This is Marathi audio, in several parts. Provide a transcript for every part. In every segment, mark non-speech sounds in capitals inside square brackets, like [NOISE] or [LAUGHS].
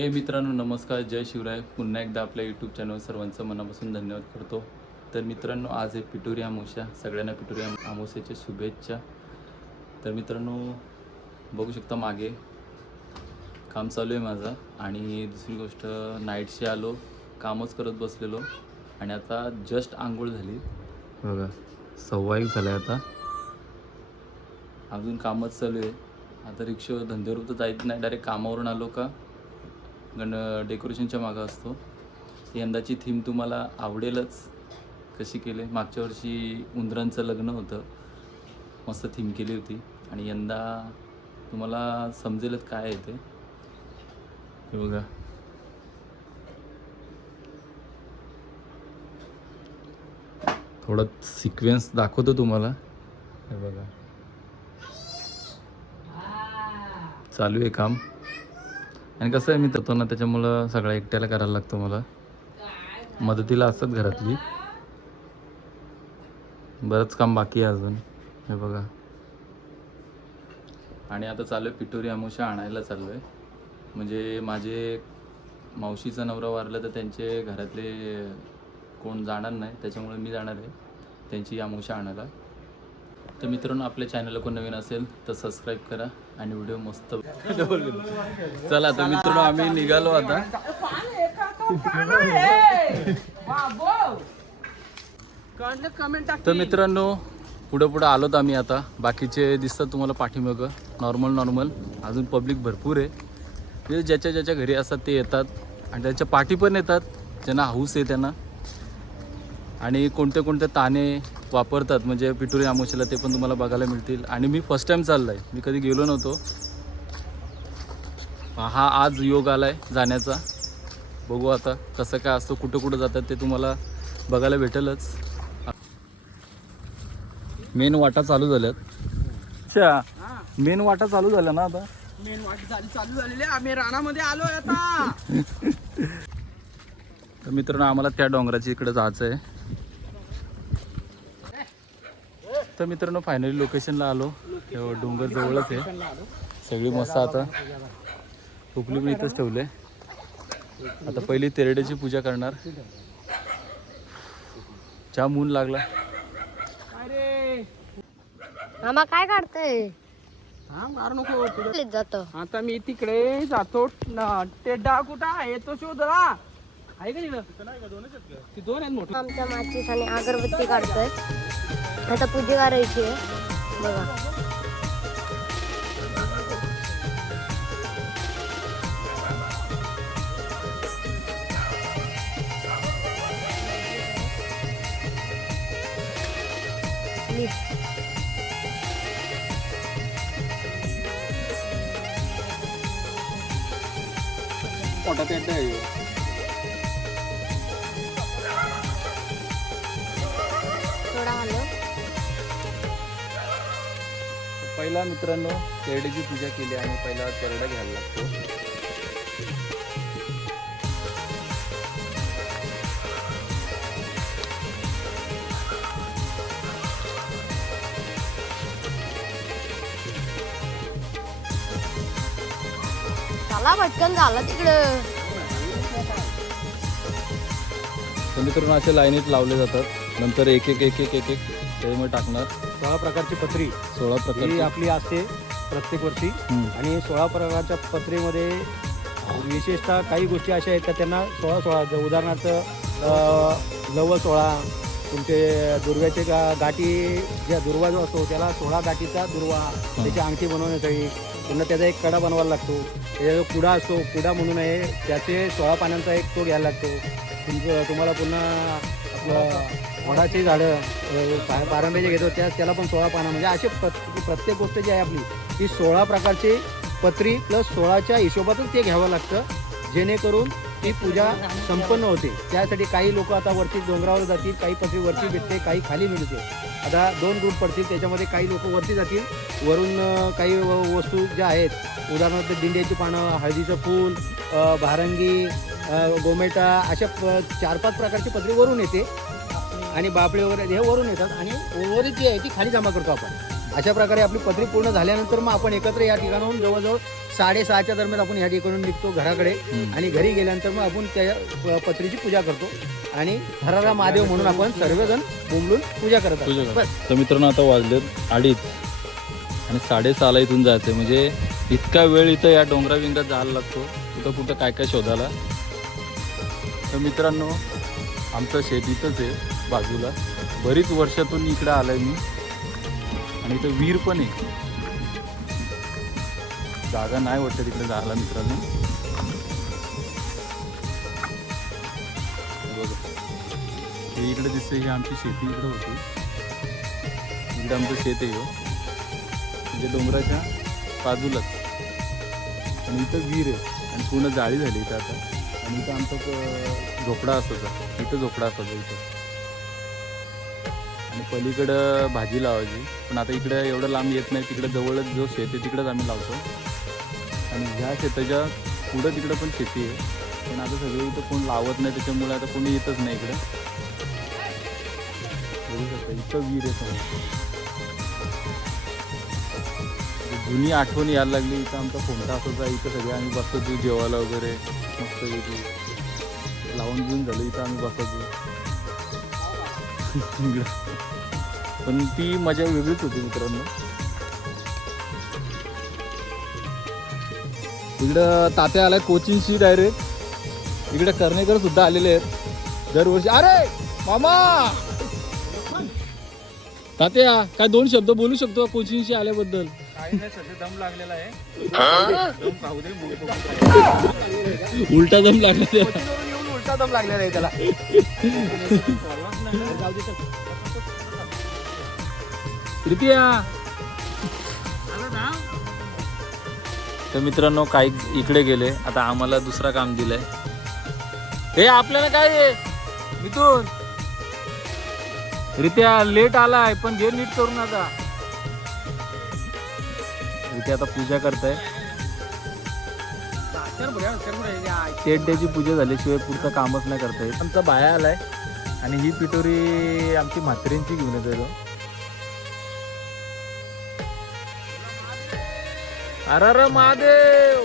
हे मित्रांनो नमस्कार. जय शिवराय. पुन्हा एकदा आपल्या यूट्यूब चॅनल सर्वांचं मनापासून धन्यवाद करतो. तर मित्रांनो आज आहे पिटोरी अमावस्या. सगळ्यांना पिटोरी अमावस्याच्या शुभेच्छा. तर मित्रांनो बघू शकता मागे काम चालू आहे माझं. आणि दुसरी गोष्ट नाईटशी आलो कामच करत बसलेलो. आणि आता जस्ट आंघोळ झाली. बघा सव्वा एक झालं आता. अजून कामच चालू आहे. आता रिक्षा धंद्यावर तर जायचं नाही. डायरेक्ट कामावरून आलो का? गण डेकोरेशनच्या मागं असतो. यंदाची थीम तुम्हाला आवडेलच कशी केली? मागच्या वर्षी उंदरांचं लग्न होतं. मस्त थीम केली होती. आणि यंदा तुम्हाला समजेलच काय आहे ते. हे बघा. थोडं सिक्वेन्स दाखवतो तुम्हाला. हे बघा. चालू आहे काम. आणि कसं आहे मी करतो ना त्याच्यामुळं सगळं एकट्याला करायला लागतो मला. मदतीला असतात घरातली. बरंच काम बाकी आहे अजून. हे बघा. आणि आता चालू आहे पिटोरी अमुषा आणायला चाललो आहे म्हणजे माझे मावशीचा नवरा वारला तर त्यांचे घरातले कोण जाणार नाही त्याच्यामुळे मी जाणार आहे. त्यांची अमुषा आणायला. तर मित्रांनो आपल्या चॅनलला कोण नवीन असेल तर सबस्क्राईब करा. आणि व्हिडिओ मस्त. चला आता मित्रांनो आम्ही निघालो आता. तर मित्रांनो पुढं पुढं आलोत आम्ही आता. बाकीचे दिसतात तुम्हाला पाठीमागं. नॉर्मल नॉर्मल अजून पब्लिक भरपूर आहे. म्हणजे ज्याच्या ज्याच्या घरी असतात ते येतात. आणि त्याच्या पाठी पण येतात. ज्यांना हाऊस आहे त्यांना. आणि कोणते कोणते ताने वापरतात म्हणजे पिटुरी आमोशीला ते पण तुम्हाला बघायला मिळतील. आणि मी फर्स्ट टाईम चाललो आहे मी कधी गेलो नव्हतो. हा आज योग आला आहे जाण्याचा. बघू आता कसं काय असतं कुठं कुठं जातात ते तुम्हाला बघायला भेटेलच. मेन वाटा चालू झाल्यात. अच्छा मेन वाटा चालू झाल्या ना आता? मेन वाट झाली चालू झालेली आहे. आम्ही रानामध्ये आलोय आता. [LAUGHS] तर मित्रांनो आम्हाला त्या डोंगराच्या इकडे जायचं आहे तर मित्रांनो फायनली लोकेशनला आलो. तेव्हा डोंगर जवळच आहे. सगळी मस्त आता. टोपली पण इथंच ठेवले आता पहिली तेरड्याची पूजा करणार. जाम ऊन लागला. अरे मामा काय काढतंय? हा मार नको. जात? आता मी तिकडे जातो. न- ते डाग कुठं आहे? तो शोधला आहे का तिकडं ती दोन आहेत मोठे. आमच्या माचीस आणि अगरबत्ती काढतोय. आता पूजा करायची आहे. बघा. मोठा पेट आहे. पहिला मित्रांनो तेरड्याची पूजा केली आणि पहिला तेरडा घ्यायला लागतो चला पटकन झाला तिकडं तर मित्रांनो असे लाईनीत लावले जातात नंतर एक एक एक एक एक एक टाकणार सोळा प्रकारची पत्री. सोळा ही प्रकारचे आपली असते प्रत्येक वर्षी. आणि सोळा प्रकारच्या पत्रेमध्ये विशेषतः काही गोष्टी अशा आहेत का त्यांना सोळा सोळा ज- उदाहरणार्थ अ, लव सोळा तुमचे दुर्व्याचे गा गाठी ज्या दुर्वा जो असतो त्याला सोळा गाठीचा दुर्वा त्याची अंगठी बनवण्यासाठी पुन्हा त्याचा एक कडा बनवायला लागतो. त्याचा जो कुडा असतो कुडा म्हणून आहे त्याचे सोळा पानांचा एक तो घ्यायला लागतो. तुमचं तुम्हाला पुन्हा वडाची झाडं अ, पा- पारंब्याचे घेतो त्या त्याला पण सोळा पानं. म्हणजे असे प्रत- प्रत्येक गोष्ट जी आहे आपली ती सोळा प्रकारची पत्री प्लस सोळाच्या हिशोबातच ते घ्यावं लागतं. जेणेकरून ती पूजा संपन्न होते. त्यासाठी काही लोक आता वरती डोंगरावर जातील काही पत्री वरती भेटते काही खाली मिळते. आता दोन ग्रुप पडतील त्याच्यामध्ये काही लोक वरती जातील. वरून काही व- वस्तू ज्या आहेत उदाहरणार्थ दिंड्याची पानं हळदीचं फूल भारंगी गोमेटा अशा प- चार पाच प्रकारची पत्री वरून येते. आणि बापळे वगैरे हे वरून येतात. आणि उर्वरित जी आहे ती खाली जमा करतो आपण. अशा प्रकारे आपली पत्री पूर्ण झाल्यानंतर मग आपण एकत्र या ठिकाणाहून जवळजवळ साडेसहाच्या दरम्यान आपण या ठिकाणून निघतो घराकडे. आणि घरी गेल्यानंतर मग आपण त्या पत्रीची पूजा करतो. आणि हरारा महादेव म्हणून आपण सर्वजण बोंबलून पूजा करत. बस. तर मित्रांनो आता वाजलेत अडीच. आणि साडेसहाला इथून जायचं म्हणजे इतका वेळ इथं या डोंगरा विंगरात जायला लागतो. कुठं कुठं काय काय शोधायला? तर मित्रांनो आमचं शेत इथंच आहे बाजूला. बरीच वर्षातून इकडं आलं आहे मी. आणि इथं विहीर पण आहे. जागा नाही वाटतं तिकडे जायला मित्रांनो. बघा. हे इकडे दिसते ही आमची शेती इकडे होती. इकडे आमचं शेत आहे हो. म्हणजे डोंगराच्या बाजूलाच. आणि इथं विहीर आहे. आणि पूर्ण जाळी झाली इथं आता. आणि इथं आमचं झोपडा झोपडा असायचा इथं झोपडा असायचा इथं. आणि पलीकडं भाजी लावायची. पण आता इकडं एवढं लांब येत नाही. तिकडं जवळच जो शेत आहे तिकडंच आम्ही लावतो. आणि ह्या शेताच्या पुढं तिकडं पण शेती आहे. पण आता सगळे इथं कोण लावत नाही त्याच्यामुळे आता कोणी येतच नाही इकडं. बघू शकता इतकं वीर आहे समोर जुनी आठवण यायला लागली. इथं आमचा फोमटा असायचा इथं सगळे आम्ही बसायचो जेवायला वगैरे. मस्त येतो लावून घेऊन झालं इथं आम्ही बसायचो. [LAUGHS] पण ती मजा वेगळीच होती मित्रांनो. इकडं तात्या आलाय कोचिंगशी डायरेक्ट इकडे कर्णेकर सुद्धा आलेले आहेत. दरवर्षी. अरे! मामा! तात्या काय दोन शब्द बोलू शकतो कोचिंगशी आल्याबद्दल? काही नाही सध्या दम लागलेला आहे. दम खाऊ दे मूळ बघून उलटा दम लागला. येऊन उलटा दम लागलेला आहे त्याला. तर मित्रांनो काही इकडे गेले. आता आम्हाला दुसरा काम दिलंय. हे आपल्याला काय मिथून. रित्या लेट आलाय पण घे नीट करून आता. रित्या आता पूजा करताय. डेची पूजा झाल्याशिवाय पुढचं कामच नाही करता येत. आमचा बाया आलाय आणि ही पिटोरी आमची म्हात्रेंची घेऊन येतो अरे अरे महादेव!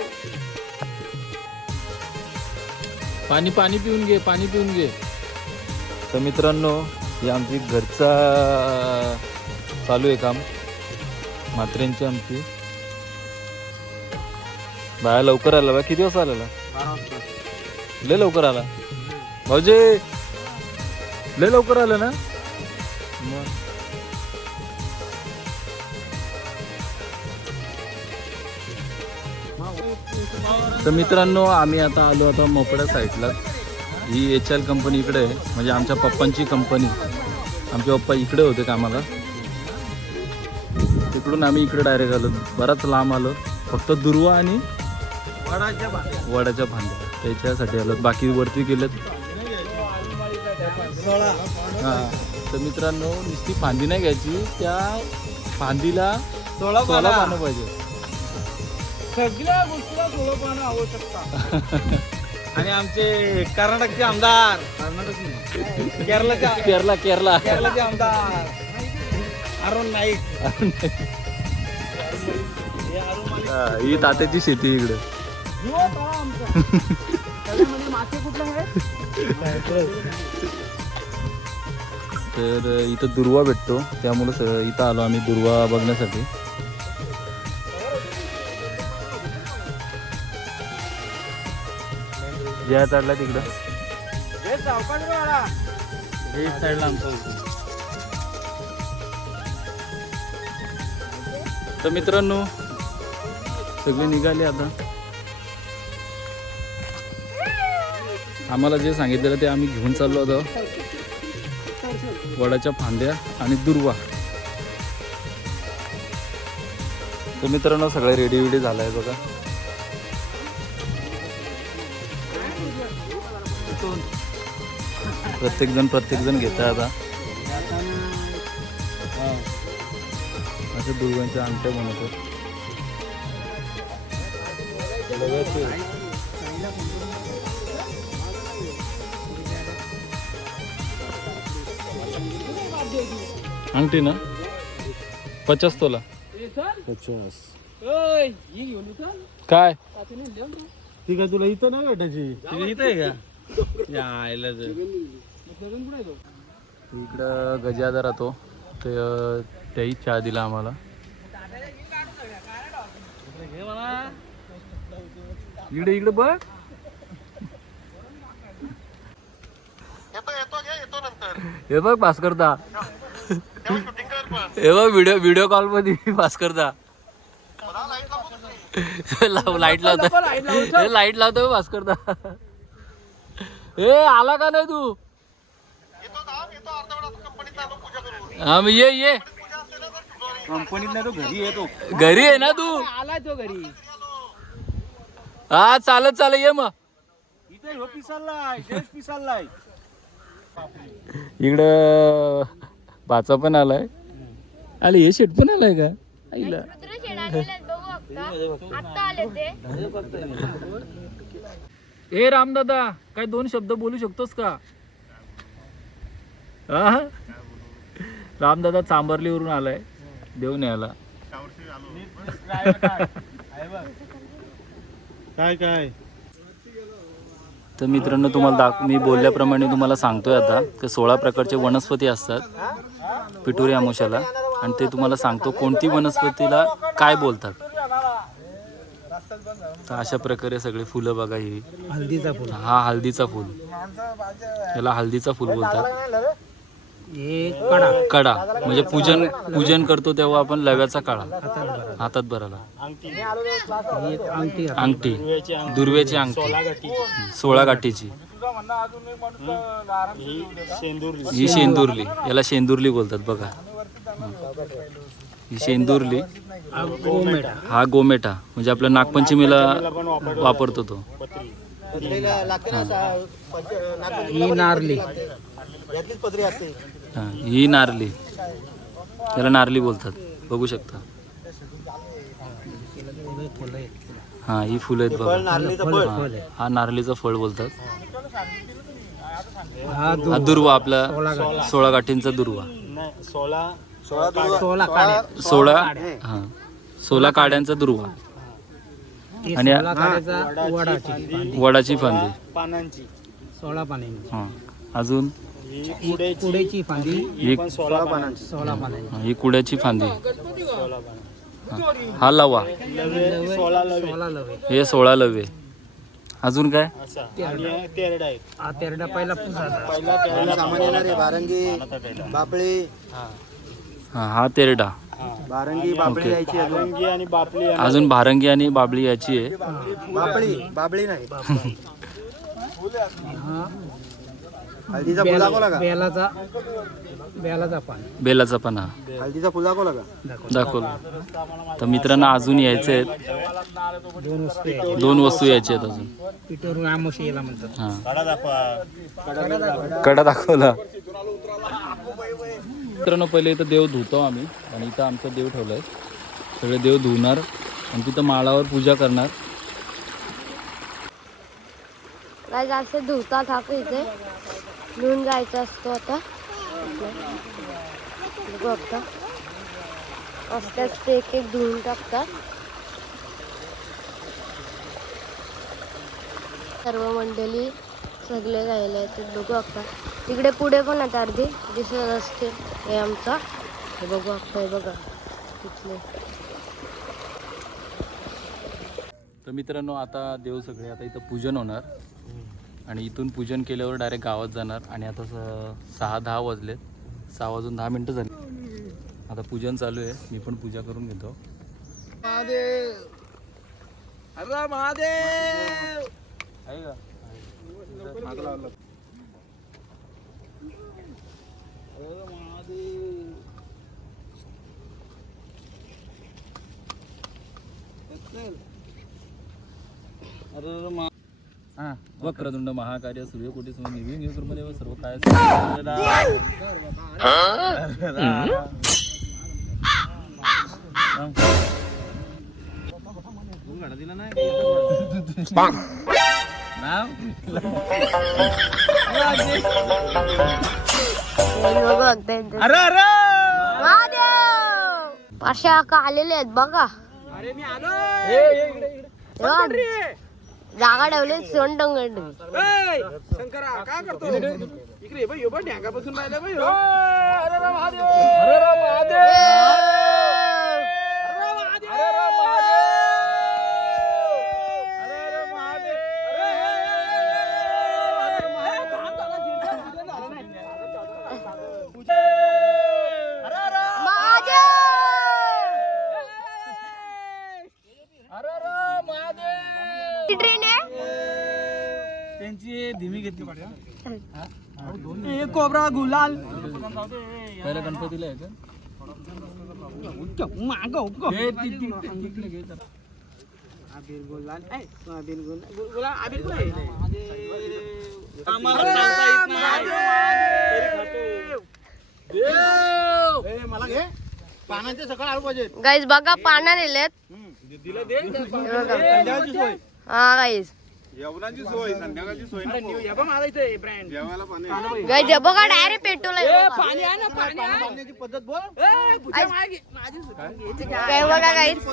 पाणी पाणी पिऊन घे पाणी पिऊन घे. तर मित्रांनो ही आमची घरचा चालू आहे काम. म्हात्रेंची आमची. बाया लवकर आला बा. किती वाजता आलेला? लय लवकर आला. भाऊजी लय लवकर आलं ना? तर मित्रांनो आम्ही आता आलो आता मोपड्या साईडला. ही एच एल कंपनी इकडे आहे. म्हणजे आमच्या पप्पांची कंपनी आमचे पप्पा इकडे होते कामाला. तिकडून आम्ही इकडे डायरेक्ट आलो. बराच लांब आलो. फक्त दुर्वा आणि वडाच्या फांद्या त्याच्यासाठी आलो. बाकी वरती गेलेत हा. तर मित्रांनो नुसती फांदी नाही घ्यायची. त्या फांदीला सोळा पानं. पाहिजे. सगळ्या गोष्टीला सोळा पानं आवश्यकता. [LAUGHS] आणि आमचे कर्नाटकचे आमदार. कर्नाटक. केरळाचे केरला केरला केरळाचे आमदार. अरुण नाईक. ही तात्याची शेती इकडे. तर इथं दुर्वा भेटतो. त्यामुळं इथं आलो आम्ही दुर्वा बघण्यासाठी. ज्या चढला तिकडं. तर मित्रांनो सगळे निघाले आता. आम्हाला जे सांगितलेलं ते आम्ही घेऊन चाललो होतो वडाच्या फांद्या आणि दुर्वा. तर मित्रांनो सगळे रेडी वेडी झालाय बघा. प्रत्येक जण प्रत्येक जण घेत आता असं दुर्गांच्या अंगठ्या बनवतो अंगठी ना पचास तोला. पचास. काय. ती काय तुला इथं नाही भेटायची कुठे आहे तो? इकडं गजादा राहतो ते त्याही चहा दिला आम्हाला. इकडे इकडे बघ हे बघ भास्करदा हे बघ व्हिडिओ व्हिडिओ कॉलमध्ये भास्करदा लाव लाइट लावतो. नको light लावू, चल. हे लाइट लावतो भास्करदा हे आला का नाही तू? हा मग ये ये. कंपनीत नाही तो घरी येतो. घरी आहे ना तू? आलाय तो घरी. हा चालत चालत ये मग. इथे ह्यो देश पिसाललाय इकडं भाचा पण आलाय. आले हे शेट पण आलाय का? आईला. ए रामदादा काय दोन शब्द बोलू शकतोस का? हा? रामदादा चांबरलीवरून आलाय. देऊन यायला काय काय? तर मित्रांनो तुम्हाला दाख मी बोलल्याप्रमाणे तुम्हाला सांगतोय आता की सोळा प्रकारचे वनस्पती असतात पिटुरी आमोशाला. आणि ते तुम्हाला सांगतो कोणती वनस्पतीला काय बोलतात. तर अशा प्रकारे सगळे फुलं बघा ही. हल्दीचा फुल. हा हल्दीचा फुल. याला हल्दीचा फुल बोलतात. हे कडा. कडा. म्हणजे पूजन पूजन करतो तेव्हा आपण लव्याचा काळा. हातात भराला अंगठी. अंगठी. दुर्व्याची अंगठी. सोळा गाठीची. ही शेंदुरली. याला शेंदुरली बोलतात बघा. ही शेंदुरली. गोमेटा. हा गोमेटा. म्हणजे आपल्या नागपंचमीला वापरतो तो. ही नारली. हा, ही नारली. त्याला नारली बोलतात. बघू शकता. हा ही फुलं आहेत बघा. हा, हा नारलीचं फळ बोलतात. हा हा दुर्वा आपला सोळा गाठींचा दुर्वा. सोळा सोळा हा सोळा काड्यांचा दुर्वा. आणि वडाची फांदी. पानांची सोळा हा अजून? ही कुड्याची फांदी. ही सोळा पानांची. सोळा पाण्याची हा, कुड्याची फांदी. सोळा पानांची. हा. लवा. लवे सोळा लवे. सोळा लवे. हे सोळा लवे. अजून काय? हे तेरडा हा तेरडा पहिला बारंगी पानाचा बापळी. हा. हा तेरडा. बारंगी ओके. यायची अजून. रंगी आणि अजून बाबळी याची आहे. बापळी बाबळी नाही. हा. हळदीचा फुल दाखवला का? बेलाचा बेलाचा पान. बेलाचा पण हा. हळदीचा फुल दाखवला का? दाखवलं तर मित्रांना अजून यायचे आहेत. दोन वस्तू आहेत दोन वस्तू यायचे आहेत अजून. पिठोरून आमोशी याला म्हणतात. हा. कडा दाखवा. कडा दाखवला. मित्रांनो पहिले इथं देव धुतो आम्ही. आणि इथं आमचा देव ठेवलाय. सगळे देव धुणार. आणि तिथं माळावर पूजा करणार. काय जास्त धुतात हा इथे. घेऊन जायचा असतो आता. बघू आता. असल्याच ते एक एक धुवून टाकतात. सर्व मंडळी सगळे राहिले आहेत. बघू आता. तिकडे पुढे पण आहेत अर्धी. दिसत असते हे आमचा. हे बघू आता हे बघा. तिथले तर मित्रांनो आता देव सगळे आता इथं पूजन होणार. आणि इथून पूजन केल्यावर डायरेक्ट गावात जाणार. आणि आता सहा दहा वाजलेत. सहा वाजून दहा मिनटं झाली. आता पूजन चालू आहे. मी पण पूजा करून घेतो. अरे हा. वक्रतुंड महाकार्य सूर्यकोटी निर्विघ्नमध्ये सर्व काय इथे. अरे अरे! महादेव पाशा का आलेले आहेत बघा. अरे मी आलो जागा ठेवले सोन टंगड शंकरा काय करतो इकडे ये बाई, यो बघ ढ्यांगापासून राहिला बाई, हो. अरे रा महादेव अरे रा महादेव अरे रा महादेव अरे रा महादेव अरे रा महादेव अरे महादेव काम झालं, जिंकलं, पूजन झालं नाही. अरे रा अरे रा महादेव ट्रेन आहे त्यांची धीमी घेतली एक कोबरा गुलाल. पहिल्या गणपतीला माग गुलाल. गुलाल गुलाल? आम्हाला सांगता येत नाही. पाहिजे गाईज बघा पाना नेलेत हा गाईज जेवणाची सोय संध्याकाळची सोय अरे, न्यू- हे बघ माझा इथे ब्रँड जेवायला पाणी. गाईज हे बघा डायरेक्ट पेट्रोल. पाणी आहे ना पाणी आहे. पाण्याची पद्धत बोल. ए, पूजा मागे. माझी घ्यायची काय? काय बघा गाईज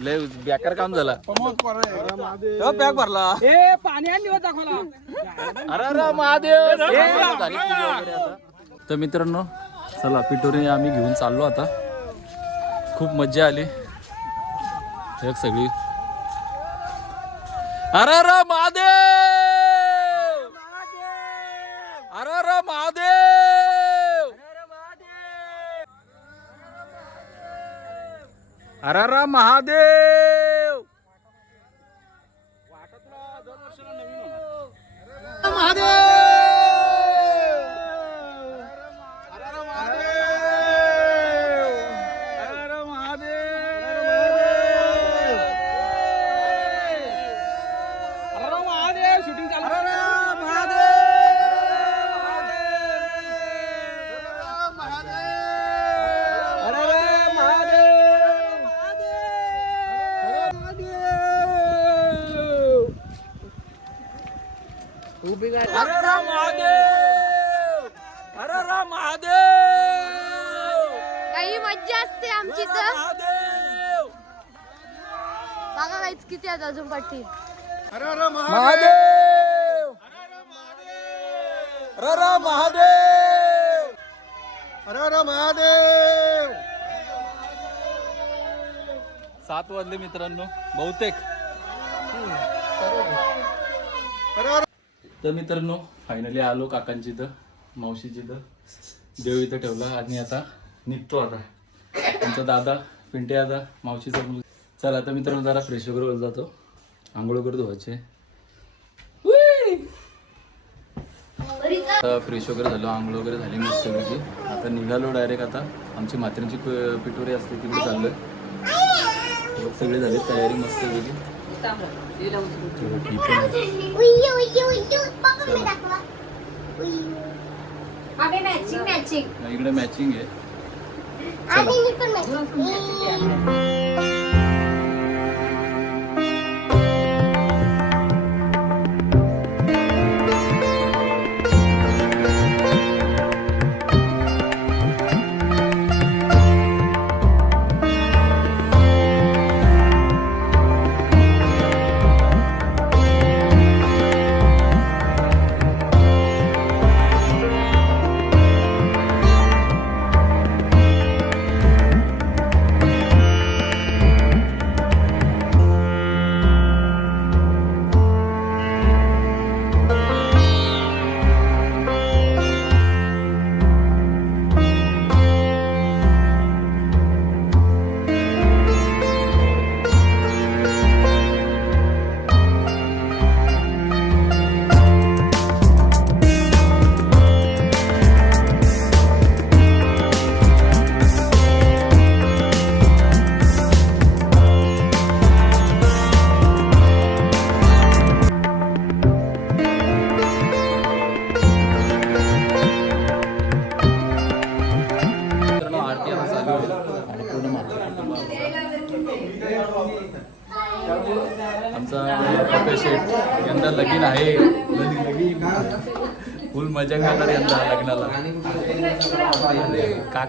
लय बेकार काम झाला. बॅग भरला. ए पाणी आहे दाखवला अरे अरे महादेव. झाली पूजा वगैरे आता. तर मित्रांनो चला पिटोरी आम्ही घेऊन चाललो आता. खूप मज्जा आली. एक सगळी. अरे अरे महादेव! अरे अरे महादेव! अरे अरे महादेव! शूटिंग अजून पाठी महादेव! महादेव! महादेव! सात वाजले मित्रांनो बहुतेक. तर मित्रांनो फायनली आलो काकांची इथं मावशीची इथं. देव इथं ठेवला आणि आता निघतो आता. आमचा दादा पिंटे दादा मावशीचा मुलगा. चला आता मित्रांनो जरा फ्रेश वगैरे जातो. आंघोळ वगैरे धुवायचे. आता फ्रेश वगैरे झालो आंघोळ वगैरे झाली मस्तपैकी. आता निघालो डायरेक्ट आता. आमची मात्र्यांची पिटोरी असते तिकडे चाललोय. सगळे झाले तयारी मॅचिंग हा, इकडे मॅचिंग आहे.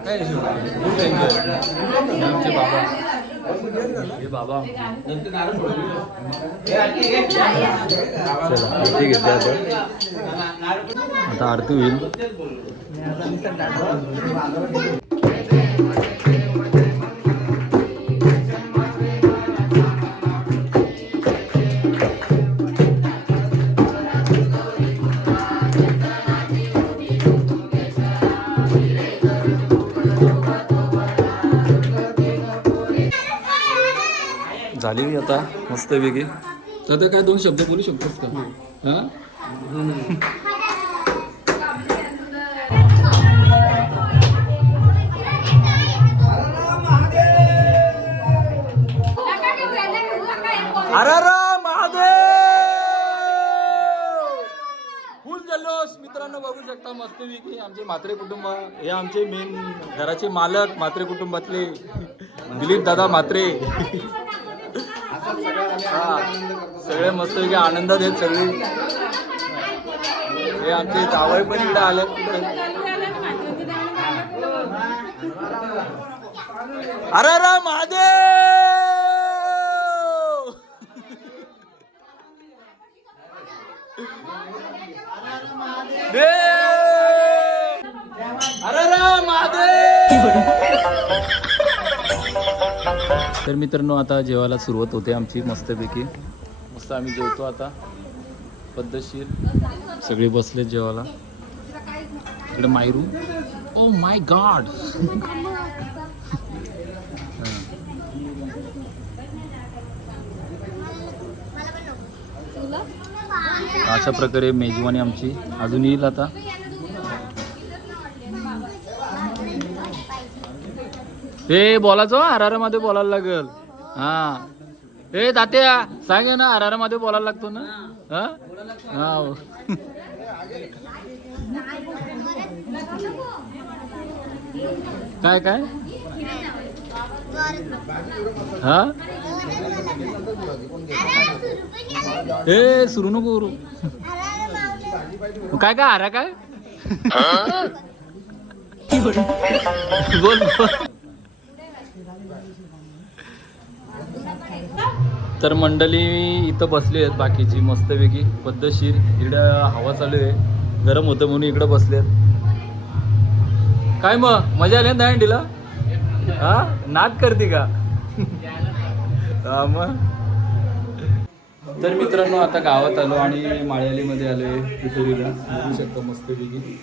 काका आहे शेवटी खूप एन्जॉय आमचे बाबा. हे बाबा. चला आता आता आरती होईल. झाली मी आता मस्त वेगळी तर आता काय दोन शब्द बोलू शकतोस का? हा. अरे महादेव! फुल जल्लोष. मित्रांनो बघू शकता मस्त की आमचे म्हात्रे कुटुंब हे आमचे मेन घराचे मालक म्हात्रे कुटुंबातले दिलीप दादा म्हात्रे. हा, सगळे मस्त आनंदात आहेत सगळे. हे आमचे जावई पण इकडे आले अरे अरे महादेव! अरे अरे महादेव! तर मित्रांनो आता जेवायला सुरुवात होते आमची मस्तपैकी. मस्त आम्ही जेवतो आता. पद्धतशीर. सगळे बसले जेवायला. इकडे मायरू. ओ माय गॉड अशा प्रकारे मेजवानी आमची अजून येईल आता. हे बोलायचो आरमध्ये बोलायला लागल. हा. ए तात्या सांग ना आरमध्ये बोलायला लागतो ना? हा? हा हो. काय काय? हा? ए सुरू नको करू. काय काय आरा काय? बोल बोल. तर मंडळी इथं बसली आहेत बाकीची मस्तपैकी. पद्धतशीर इकडं हवा चालू आहे. गरम होतं म्हणून इकडं बसले आहेत. काय मग? मजा आली ना अंडीला हा? नाद करते का? हा मग. तर मित्रांनो आता गावात आलो आणि माळ्यालीमध्ये आलो आहे पिटोरीला बघू शकतो मस्तपैकी.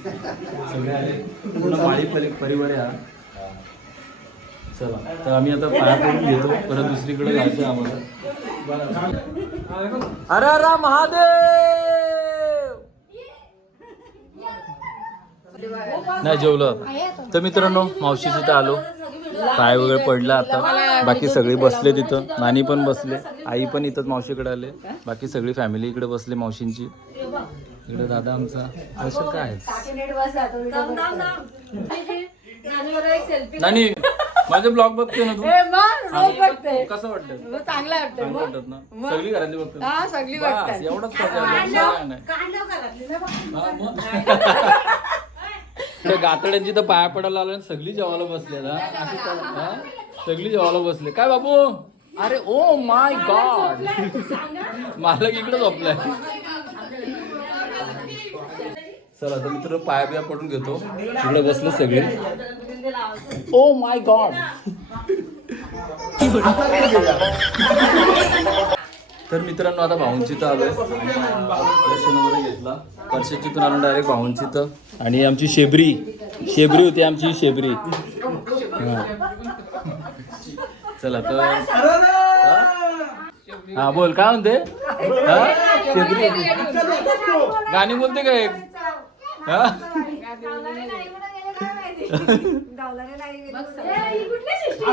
सगळे आले. पूर्ण माळी परि परिवार आहे चला तर आम्ही आता पाया पडून घेतो परत दुसरीकडे जायचं आहे आम्हाला अरे अरे महादेव नाही जेवलं तर मित्रांनो मावशी तिथं आलो पाय वगैरे पडला आता बाकी सगळे बसले तिथं नानी पण बसले आई पण इथंच मावशीकडे आले बाकी सगळी फॅमिली इकडे बसले मावशींची इकडे दादा आमचा असं काय नानी माझे ब्लॉग बघते ना तू? आणि कसं वाटतं चांगलं वाटतं चांगलं. वाटत ना? सगळी घरातली बघतात. हा सगळी बस, एवढंच. हा, मग. [LAUGHS] त्या गातड्यांची तर पाया पडायला आलं आणि सगळी जेवायला बसले ना. असं काय, हा? सगळी जेवायला बसले काय बाबू? अरे ओ माय गॉड. मालक इकडे झोपलाय. चला तर मित्र पाया बिया पडून घेतो. इकडे बसले सगळे. ओ माय गॉड तर मित्रांनो आता भाऊंची तर आलोय. दर्शन वगैरे घेतला. कर्षाचीतून आणून डायरेक्ट भाऊंची तर. आणि आमची शेबरी. शेबरी होती आमची शेबरी. हा. चला तर. हा? हा बोल काय म्हणते? हा? शेबरी. गाणी बोलते. का एक हा? कुठली शिष्टी